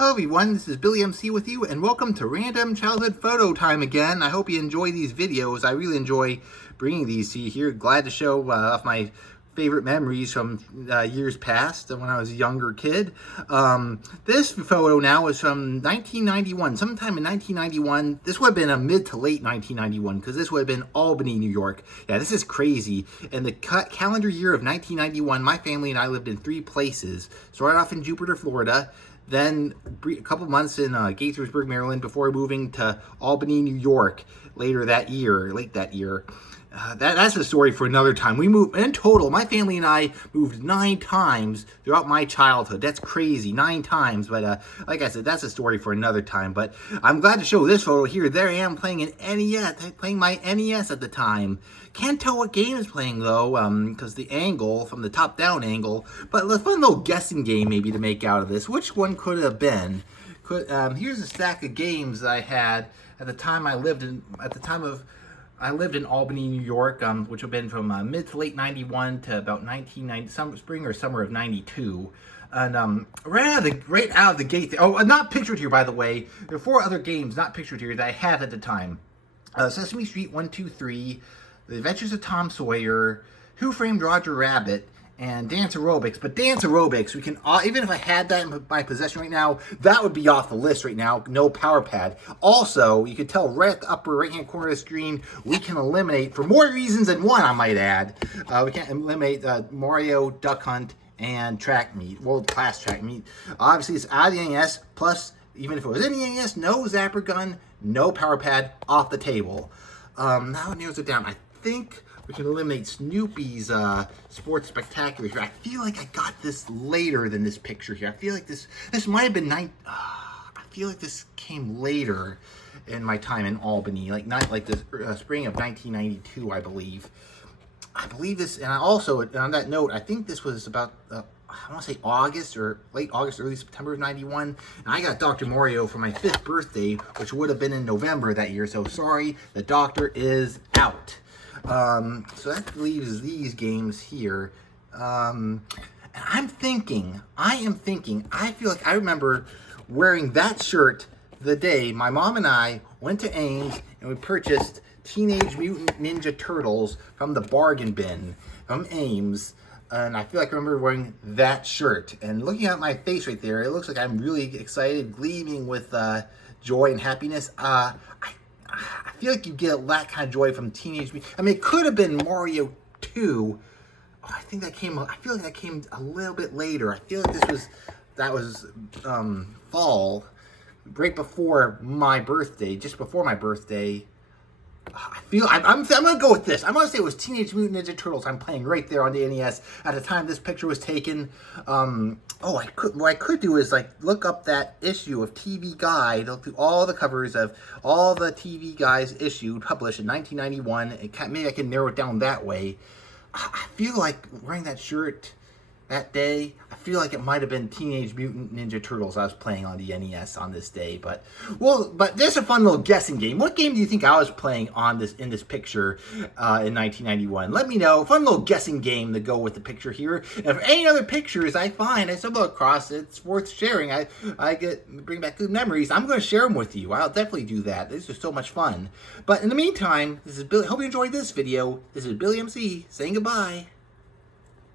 Hello everyone, this is Billy MC with you, and welcome to Random Childhood Photo Time again. I hope you enjoy these videos. I really enjoy bringing these to you here. Glad to show off my favorite memories from years past when I was a younger kid. This photo now is from 1991, sometime in 1991. This would have been a mid to late 1991 because this would have been Albany, New York. Yeah, this is crazy. In the calendar year of 1991, my family and I lived in 3 places. Started off in Jupiter, Florida. Then a couple months in Gaithersburg, Maryland, before moving to Albany, New York late that year. That's a story for another time. We moved, in total, my family and I moved 9 times throughout my childhood. That's crazy, 9 times. But like I said, that's a story for another time. But I'm glad to show this photo here. There I am playing an NES, playing my NES at the time. Can't tell what game is playing though, because the angle, from the top-down angle. But let's find a little guessing game maybe to make out of this. Which one could it have been? Here's a stack of games that I had at the time I lived in. I lived in Albany, New York, which would have been from mid to late 91 to about 1990, spring or summer of 92. And right out of the gate, not pictured here, by the way. There are 4 other games not pictured here that I had at the time. Sesame Street 1, 2, 3, The Adventures of Tom Sawyer, Who Framed Roger Rabbit, and Dance Aerobics. But Dance Aerobics, we can, even if I had that in my possession right now, that would be off the list right now. No power pad. Also, you can tell right at the upper right-hand corner of the screen, we can eliminate, for more reasons than one, I might add, we can eliminate Mario, Duck Hunt, and Track Meet, World Class Track Meet. Obviously, it's out of the NES, plus, even if it was in the NES, no Zapper Gun, no power pad, off the table. Now it narrows it down. I think we can eliminate Snoopy's Sports Spectacular here. I feel like I got this later than this picture here. I feel like this might have been I feel like this came later in my time in Albany, like the spring of 1992, I believe. I believe this, and on that note, I think this was about I want to say August or late August, early September of 91. And I got Dr. Mario for my 5th birthday, which would have been in November that year. So sorry, the doctor is out. So that leaves these games here. And I am thinking, I feel like I remember wearing that shirt the day my mom and I went to Ames and we purchased Teenage Mutant Ninja Turtles from the bargain bin from Ames. And I feel like I remember wearing that shirt. And looking at my face right there, it looks like I'm really excited, gleaming with joy and happiness. I feel like you get that kind of joy from Teenage Mutant. I mean, it could have been Mario 2. I feel like that came a little bit later. I feel like that was fall, right before my birthday, just before my birthday. I'm gonna go with this. I'm gonna say it was Teenage Mutant Ninja Turtles. I'm playing right there on the NES at the time this picture was taken. What I could do is like look up that issue of TV Guide. Look through all the covers of all the TV Guides published in 1991. Maybe I can narrow it down that way. I feel like wearing that shirt that day, I feel like it might have been Teenage Mutant Ninja Turtles I was playing on the NES on this day. But there's a fun little guessing game. What game do you think I was playing in this picture in 1991? Let me know. Fun little guessing game to go with the picture here. And if any other pictures I stumble across, it's worth sharing. I bring back good memories. I'm going to share them with you. I'll definitely do that. This is so much fun. But in the meantime, this is Billy. Hope you enjoyed this video. This is Billy MC saying goodbye.